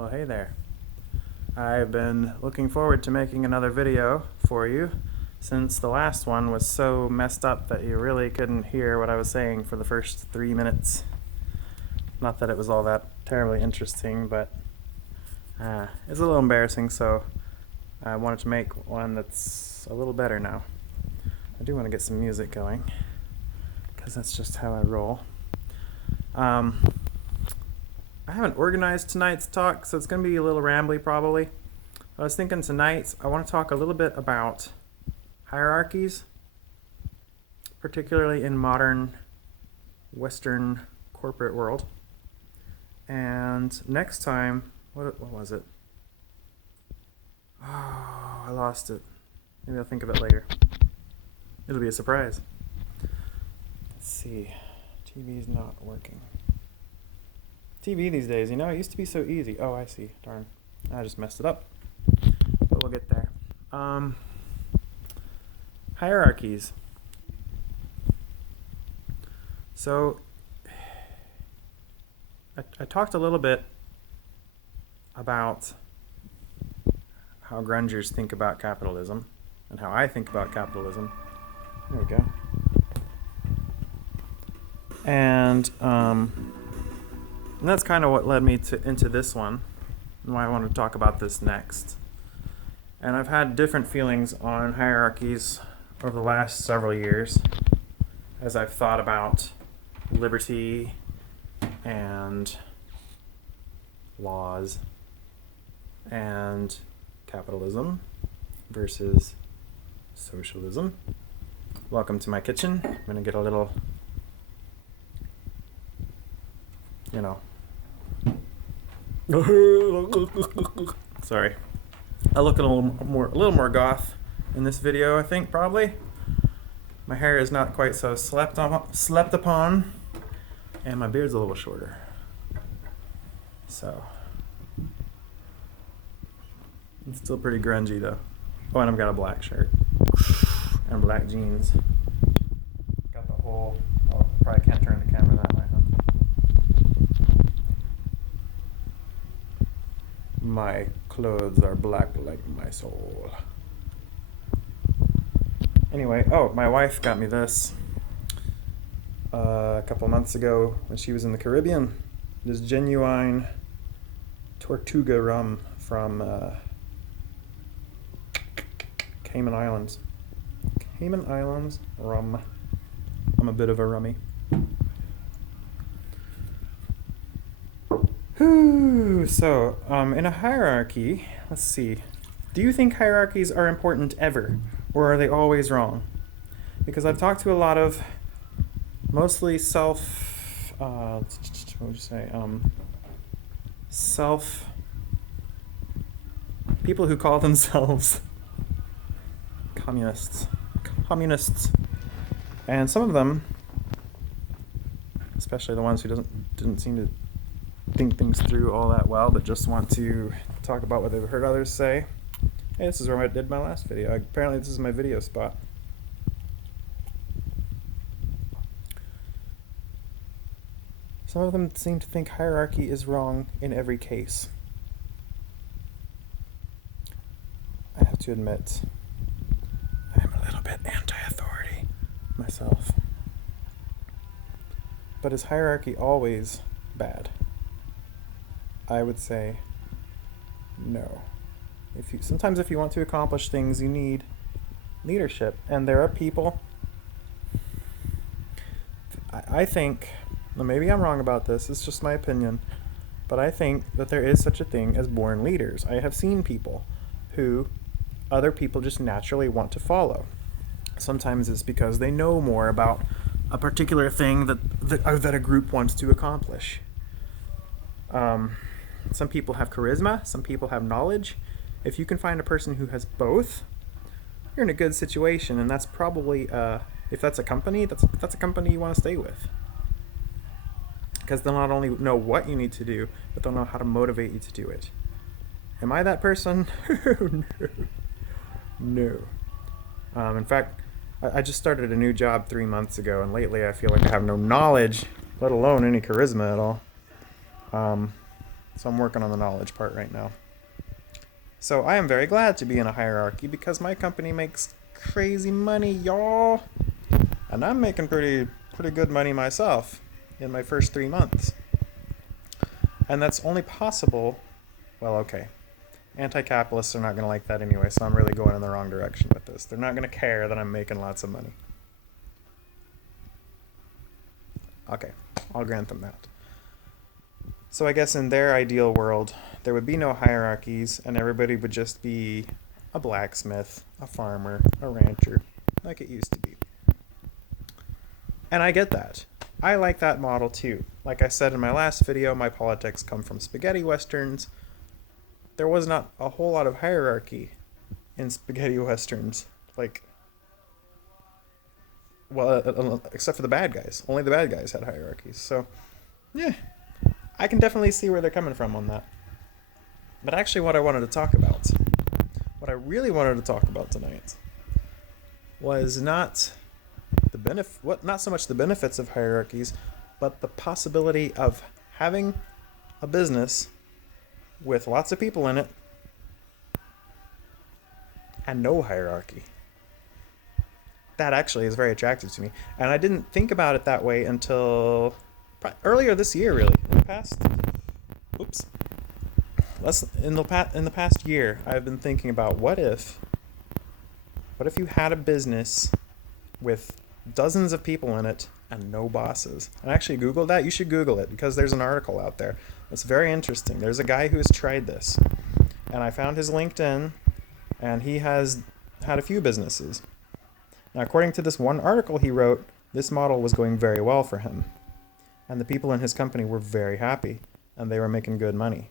Well, hey there. I've been looking forward to making another video for you since the last one was so messed up that you really couldn't hear what I was saying for the first 3 minutes. Not that it was all that terribly interesting, but it's a little embarrassing, so I wanted to make one that's a little better now. I do want to get some music going, because that's just how I roll. I haven't organized tonight's talk, so it's going to be a little rambly probably. I was thinking tonight I want to talk a little bit about hierarchies, particularly in modern Western corporate world. And next time, what was it? Oh, I lost it. Maybe I'll think of it later. It'll be a surprise. Let's see. TV's not working. TV these days, it used to be so easy. Oh, I see. Darn. I just messed it up. But we'll get there. Hierarchies. So, I talked a little bit about how grungers think about capitalism and how I think about capitalism. There we go. And that's kind of what led me into this one, and why I want to talk about this next. And I've had different feelings on hierarchies over the last several years as I've thought about liberty and laws and capitalism versus socialism. Welcome to my kitchen. I'm going to get a little, sorry. I look a little more goth in this video, I think, probably. My hair is not quite so slept upon, and my beard's a little shorter. So, it's still pretty grungy, though. Oh, and I've got a black shirt and black jeans. Got the whole... Oh, probably can't turn the camera that way, huh? My clothes are black like my soul. Anyway, my wife got me this a couple months ago when she was in the Caribbean. This genuine Tortuga rum from Cayman Islands. Cayman Islands rum. I'm a bit of a rummy. So, in a hierarchy, let's see. Do you think hierarchies are important ever, or are they always wrong? Because I've talked to a lot of mostly people who call themselves communists, and some of them, especially the ones who didn't seem to think things through all that well, but just want to talk about what they've heard others say. Hey, this is where I did my last video. Apparently this is my video spot. Some of them seem to think hierarchy is wrong in every case. I have to admit, I'm a little bit anti-authority myself. But is hierarchy always bad? I would say no. Sometimes if you want to accomplish things, you need leadership. And there are people, I think, well, maybe I'm wrong about this, it's just my opinion, but I think that there is such a thing as born leaders. I have seen people who other people just naturally want to follow. Sometimes it's because they know more about a particular thing that a group wants to accomplish. Some people have charisma, some people have knowledge. If you can find a person who has both, you're in a good situation, and that's probably, if that's a company, that's a company you want to stay with. Because they'll not only know what you need to do, but they'll know how to motivate you to do it. Am I that person? No. In fact, I just started a new job 3 months ago, and lately I feel like I have no knowledge, let alone any charisma at all. So I'm working on the knowledge part right now. So I am very glad to be in a hierarchy because my company makes crazy money, y'all. And I'm making pretty good money myself in my first 3 months. And that's only possible, well, okay. Anti-capitalists are not going to like that anyway, so I'm really going in the wrong direction with this. They're not going to care that I'm making lots of money. Okay, I'll grant them that. So I guess in their ideal world, there would be no hierarchies, and everybody would just be a blacksmith, a farmer, a rancher, like it used to be. And I get that. I like that model too. Like I said in my last video, my politics come from spaghetti westerns. There was not a whole lot of hierarchy in spaghetti westerns. Like, well, except for the bad guys. Only the bad guys had hierarchies. So, yeah, I can definitely see where they're coming from on that. But actually what I wanted to talk about, what I really wanted to talk about tonight, was not not so much the benefits of hierarchies, but the possibility of having a business with lots of people in it and no hierarchy. That actually is very attractive to me. And I didn't think about it that way until earlier this year, really. In the past year, I've been thinking about what if you had a business with dozens of people in it and no bosses. And I actually Googled that. You should Google it because there's an article out there. It's very interesting. There's a guy who has tried this. And I found his LinkedIn, and he has had a few businesses. Now, according to this one article he wrote, this model was going very well for him. And the people in his company were very happy, and they were making good money.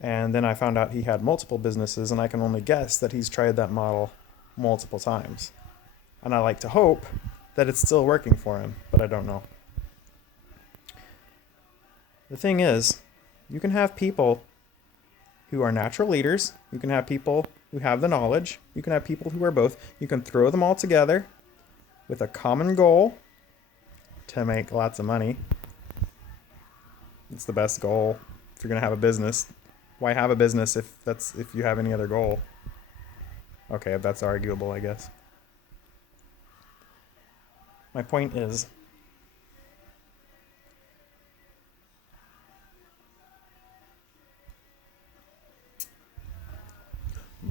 And then I found out he had multiple businesses, and I can only guess that he's tried that model multiple times. And I like to hope that it's still working for him, but I don't know. The thing is, you can have people who are natural leaders. You can have people who have the knowledge. You can have people who are both. You can throw them all together with a common goal to make lots of money. It's the best goal if you're going to have a business. Why have a business if you have any other goal? Okay, that's arguable, I guess. My point is,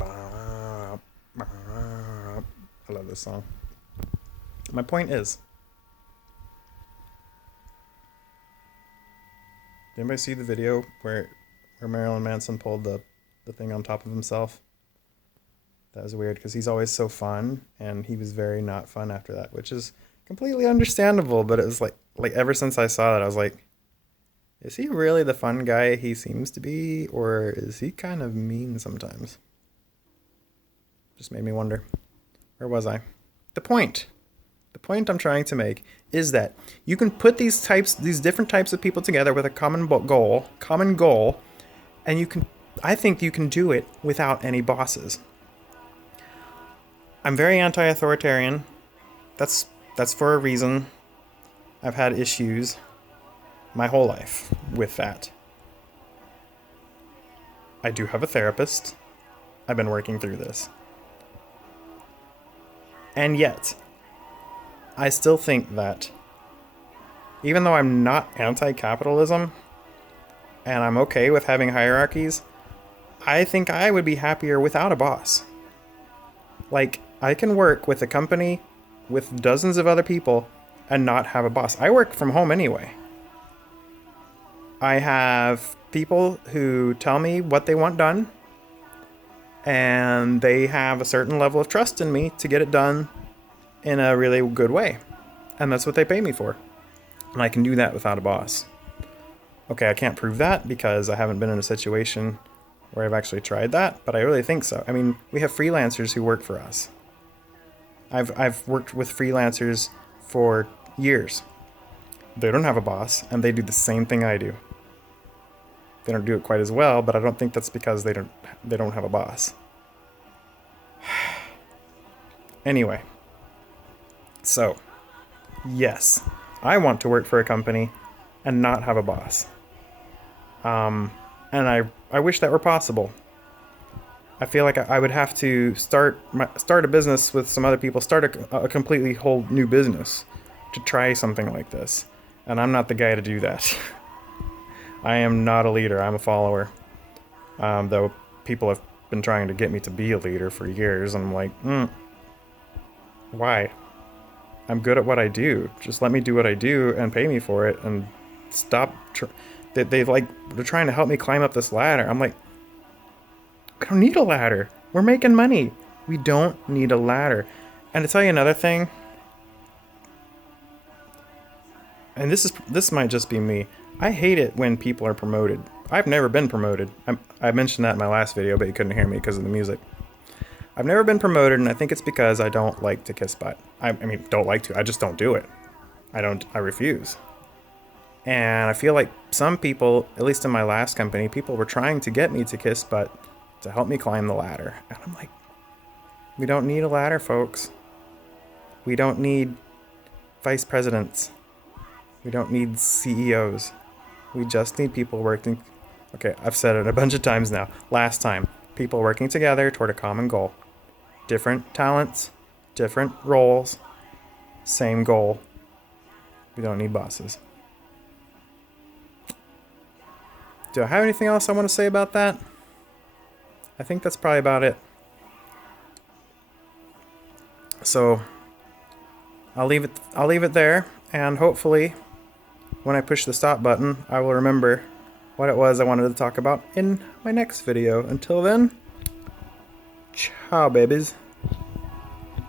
I love this song. My point is, did anybody see the video where Marilyn Manson pulled the thing on top of himself? That was weird because he's always so fun, and he was very not fun after that, which is completely understandable. But it was like ever since I saw that, I was like, is he really the fun guy he seems to be, or is he kind of mean sometimes? Just made me wonder. Where was I? The point I'm trying to make is that you can put these different types of people together with a common goal, and I think you can do it without any bosses. I'm very anti-authoritarian. That's for a reason. I've had issues my whole life with that. I do have a therapist. I've been working through this. And yet, I still think that even though I'm not anti-capitalism and I'm okay with having hierarchies, I think I would be happier without a boss. Like, I can work with a company with dozens of other people and not have a boss. I work from home anyway. I have people who tell me what they want done, and they have a certain level of trust in me to get it done in a really good way. And that's what they pay me for. And I can do that without a boss. Okay, I can't prove that because I haven't been in a situation where I've actually tried that, but I really think so. I mean, we have freelancers who work for us. I've worked with freelancers for years. They don't have a boss, and they do the same thing I do. They don't do it quite as well, but I don't think that's because they don't have a boss. Anyway, so yes, I want to work for a company and not have a boss. And I wish that were possible. I feel like I would have to start a business with some other people, start a completely whole new business to try something like this. And I'm not the guy to do that. I am not a leader, I'm a follower. Though people have been trying to get me to be a leader for years, and I'm like, why? I'm good at what I do. Just let me do what I do and pay me for it, and stop. They're trying to help me climb up this ladder. I'm like, I don't need a ladder. We're making money. We don't need a ladder. And to tell you another thing, and this might just be me, I hate it when people are promoted. I've never been promoted. I mentioned that in my last video, but you couldn't hear me because of the music. I've never been promoted, and I think it's because I don't like to kiss butt. I mean, don't like to. I just don't do it. I refuse. And I feel like some people, at least in my last company, people were trying to get me to kiss butt to help me climb the ladder. And I'm like, we don't need a ladder, folks. We don't need vice presidents. We don't need CEOs. We just need people working. Okay, I've said it a bunch of times now. Last time, people working together toward a common goal. Different talents, different roles, same goal. We don't need bosses. Do I have anything else I want to say about that? I think that's probably about it. So I'll leave it there, and hopefully when I push the stop button, I will remember what it was I wanted to talk about in my next video. Until then, ciao babies.